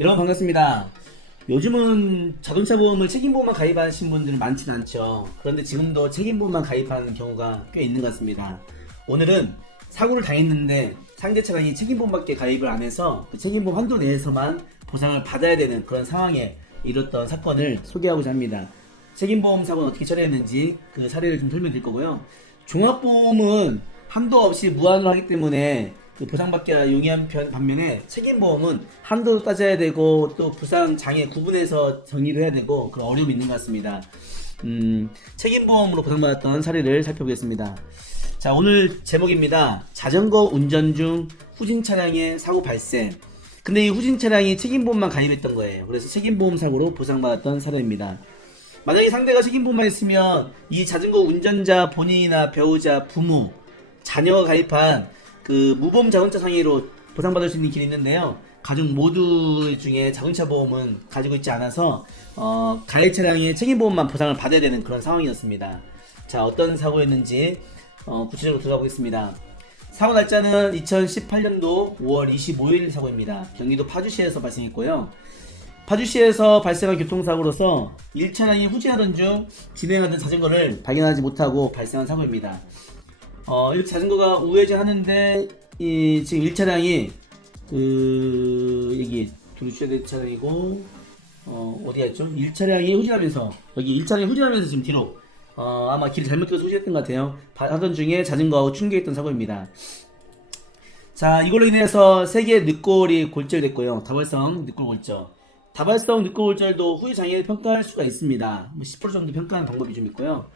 여러분 반갑습니다. 요즘은 자동차 보험을 책임보험만 가입하신 분들은 많지는 않죠. 그런데 지금도 책임보험만 가입하는 경우가 꽤 있는 것 같습니다. 오늘은 사고를 당했는데 상대 차량이 책임보험밖에 가입을 안 해서 그 책임보험 한도 내에서만 보상을 받아야 되는 그런 상황에 이뤘던 사건을 소개하고자 합니다. 책임보험 사고는 어떻게 처리했는지 그 사례를 좀 설명드릴 거고요. 종합보험은 한도 없이 무한으로 하기 때문에 그 보상받기가 용이한 반면에 책임보험은 한도도 따져야 되고 또 부상 장애 구분해서 정리를 해야 되고 그런 어려움이 있는 것 같습니다. 책임보험으로 보상받았던 사례를 살펴보겠습니다. 자, 오늘 제목입니다. 자전거 운전 중 후진 차량의 사고 발생. 근데 이 후진 차량이 책임보험만 가입했던 거예요. 그래서 책임보험 사고로 보상받았던 사례입니다. 만약에 상대가 책임보험만 했으면 이 자전거 운전자 본인이나 배우자, 부모, 자녀가 가입한 그 무보험 자동차 상해로 보상받을 수 있는 길이 있는데요. 가족 모두 중에 자동차 보험은 가지고 있지 않아서 가해 차량의 책임보험만 보상을 받아야 되는 그런 상황이었습니다. 자, 어떤 사고였는지 구체적으로 들어가 보겠습니다. 사고 날짜는 2018년도 5월 25일 사고입니다. 경기도 파주시에서 발생했고요. 파주시에서 발생한 교통사고로서 1차량이 후진하던 중 진행하던 자전거를 발견하지 못하고 발생한 사고입니다. 이렇게 자전거가 우회전 하는데 지금 1차량이 여기 둘째 차량이고 어디였죠? 1차량이 후진하면서 여기 1차량이 후진하면서 지금 뒤로 아마 길을 잘못 들어서 후진했던 것 같아요. 하던 중에 자전거하고 충격했던 사고입니다. 자, 이걸로 인해서 3개의 늑골이 골절됐고요. 다발성 늑골 골절. 다발성 늑골 골절도 후유 장애를 평가할 수가 있습니다. 10% 정도 평가하는 방법이 좀 있고요.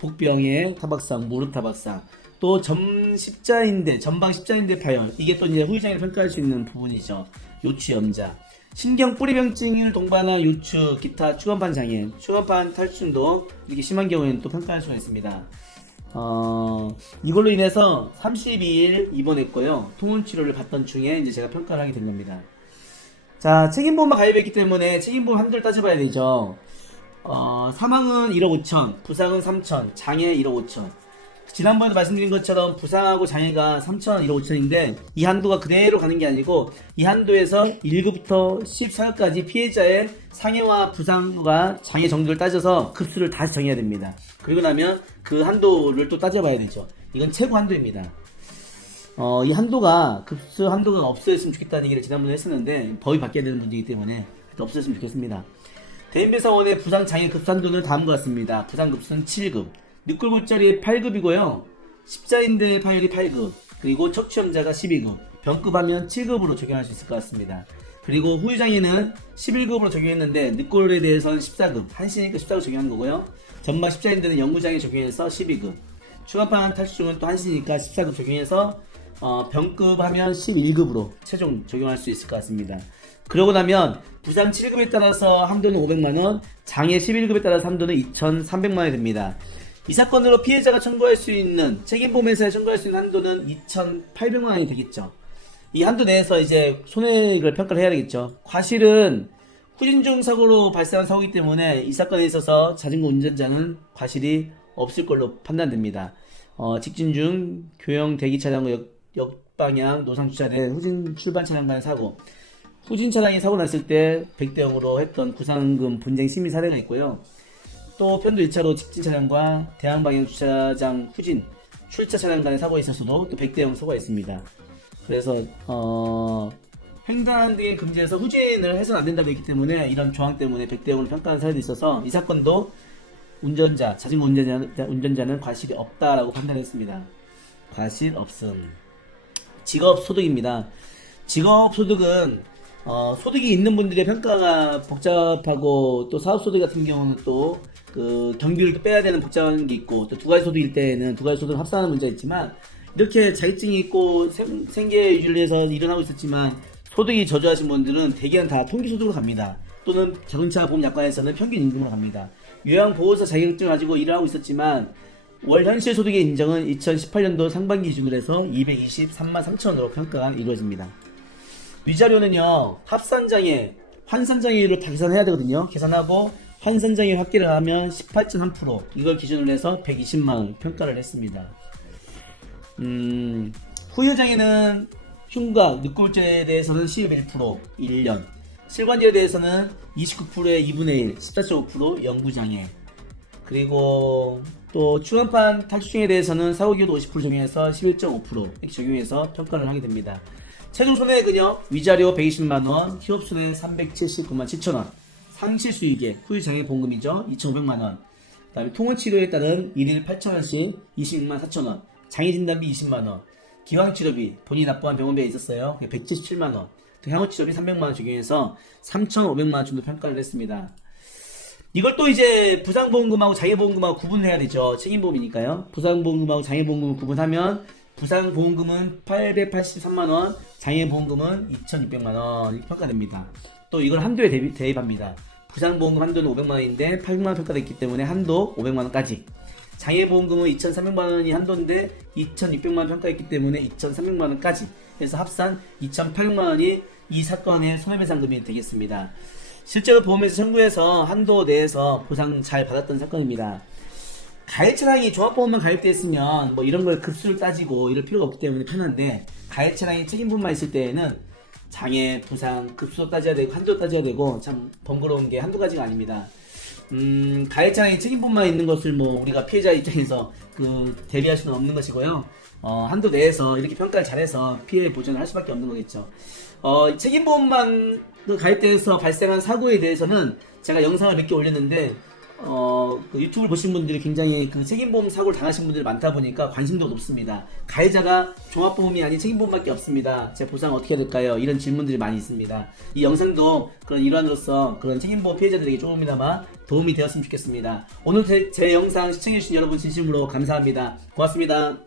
복병의 타박상, 무릎 타박상, 또 전방 십자인대 파열, 이게 또 이제 후유장애를 평가할 수 있는 부분이죠. 요추 염자, 신경 뿌리병증을 동반한 요추, 기타 추간판 장애, 추간판 탈출도 이렇게 심한 경우에는 또 평가할 수가 있습니다. 이걸로 인해서 32일 입원했고요. 통원치료를 받던 중에 이제 제가 평가를 하게 된 겁니다. 자, 책임보험만 가입했기 때문에 책임보험 한도를 따져봐야 되죠. 사망은 1억 5천, 부상은 3천, 장애 1억 5천. 지난번에도 말씀드린 것처럼 부상하고 장애가 3천, 1억 5천인데 이 한도가 그대로 가는 게 아니고 이 한도에서 1급부터 14급까지 피해자의 상해와 부상과 장애 정도를 따져서 급수를 다시 정해야 됩니다. 그리고 나면 그 한도를 또 따져봐야 되죠. 이건 최고 한도입니다. 이 한도가 급수 한도가 없어졌으면 좋겠다는 얘기를 지난번에 했었는데 법이 바뀌어야 되는 문제이기 때문에 없어졌으면 좋겠습니다. 대인배사원의 부상 장애 급수 한도는 다음과 같습니다. 부상 급수는 7급, 늑골골절이 8급이고요. 십자인대 파열이 8급, 그리고 척추염자가 12급, 병급하면 7급으로 적용할 수 있을 것 같습니다. 그리고 후유장애는 11급으로 적용했는데 늑골에 대해서는 14급, 한시니까 14급 적용하는 거고요. 전방 십자인대는 영구장애 적용해서 12급, 추간판 탈출증은 또 한시니까 14급 적용해서 병급하면 11급으로 최종 적용할 수 있을 것 같습니다. 그러고 나면 부상 7급에 따라서 한도는 500만원, 장애 11급에 따라서 한도는 2,300만원이 됩니다. 이 사건으로 피해자가 청구할 수 있는, 책임보험회사에 청구할 수 있는 한도는 2,800만원이 되겠죠. 이 한도 내에서 이제 손해를 평가를 해야 되겠죠. 과실은 후진 중 사고로 발생한 사고이기 때문에 이 사건에 있어서 자전거 운전자는 과실이 없을 걸로 판단됩니다. 직진 중 교형 대기 차량과 역방향 노상 주차된 후진 출발 차량 간 사고, 후진 차량이 사고 났을 때 100대 0으로 했던 구상금 분쟁 심의 사례가 있고요. 또 편도 1차로 직진 차량과 대항방향 주차장 후진 출차 차량 간의 사고에 있어서도 또 100대 0 사고가 있습니다. 그래서 횡단 등의 금지에서 후진을 해서는 안 된다고 했기 때문에 이런 조항 때문에 100대 0으로 평가하는 사례도 있어서 이 사건도 자전거 운전자는 과실이 없다라고 판단했습니다. 과실 없음. 직업소득입니다. 직업소득은 소득이 있는 분들의 평가가 복잡하고 또 사업소득 같은 경우는 또 그 경비를 빼야 되는 복잡한 게 있고 또 두 가지 소득일 때에는 두 가지 소득을 합산하는 문제가 있지만 이렇게 자격증이 있고 생계 유지를 위해서 일어나고 있었지만 소득이 저조하신 분들은 대개는 다 통기소득으로 갑니다. 또는 자동차 보험약관에서는 평균 임금으로 갑니다. 요양보호사 자격증을 가지고 일을 하고 있었지만 월 현실 소득의 인정은 2018년도 상반기 기준으로 해서 223만 3천원으로 평가가 이루어집니다. 위자료는요, 합산장애, 환산장애율을 다 계산해야 되거든요. 계산하고 환산장애 합계를 하면 18.3%, 이걸 기준으로 해서 120만원 평가를 했습니다. 후유장애는 흉곽, 늑골절에 대해서는 11%, 1년, 실관절에 대해서는 29%의 2분의 1, 14.5% 영구장애. 그리고 또 추간판 탈출증에 대해서는 사후기여도 50% 적용해서 11.5% 이렇게 적용해서 평가를 하게 됩니다. 최종 손해액은요, 위자료 120만원, 휴업손해 379만 7천원, 상실수익액, 후유장애 보험금이죠, 2,500만원, 그 다음에 통원치료에 따른 1일 8천원씩 26만 4천원, 장애진단비 20만원, 기왕치료비, 본인이 납부한 병원비에 있었어요. 177만원, 또 향후치료비 300만원 적용해서 3,500만원 정도 평가를 했습니다. 이걸 또 이제 부상보험금하고 장애보험금하고 구분해야 되죠. 책임보험이니까요. 부상보험금하고 장애보험금을 구분하면 부상보험금은 883만원, 장애보험금은 2,600만원 이렇게 평가됩니다. 또 이걸 한도에 대입합니다. 부상보험금 한도는 500만원인데 800만원 평가됐기 때문에 한도 500만원까지, 장애보험금은 2,300만원이 한도인데 2,600만원 평가했기 때문에 2,300만원까지 해서 합산 2,800만원이 이 사건의 손해배상금이 되겠습니다. 실제로 보험에서 청구해서 한도 내에서 보상 잘 받았던 사건입니다. 가해차량이 종합보험만 가입되어 뭐 이런 걸 급수를 따지고 이럴 필요가 없기 때문에 편한데, 가해차량이 책임보험만 있을 때에는 장애, 부상, 급수도 따져야 되고 한도 따져야 되고 참 번거로운 게 한두 가지가 아닙니다. 가해차량이 책임보험만 있는 것을 뭐 우리가 피해자 입장에서 대비할 수는 없는 것이고요. 한도 내에서 이렇게 평가를 잘해서 피해 보전을 할 수밖에 없는 거겠죠. 책임보험만 가입돼서 발생한 사고에 대해서는 제가 영상을 몇 개 올렸는데, 유튜브를 보신 분들이 굉장히 책임보험 사고를 당하신 분들이 많다 보니까 관심도가 높습니다. 가해자가 종합보험이 아닌 책임보험밖에 없습니다. 제 보상 어떻게 해야 될까요? 이런 질문들이 많이 있습니다. 이 영상도 그런 일환으로서 그런 책임보험 피해자들에게 조금이나마 도움이 되었으면 좋겠습니다. 오늘 제 영상 시청해주신 여러분 진심으로 감사합니다. 고맙습니다.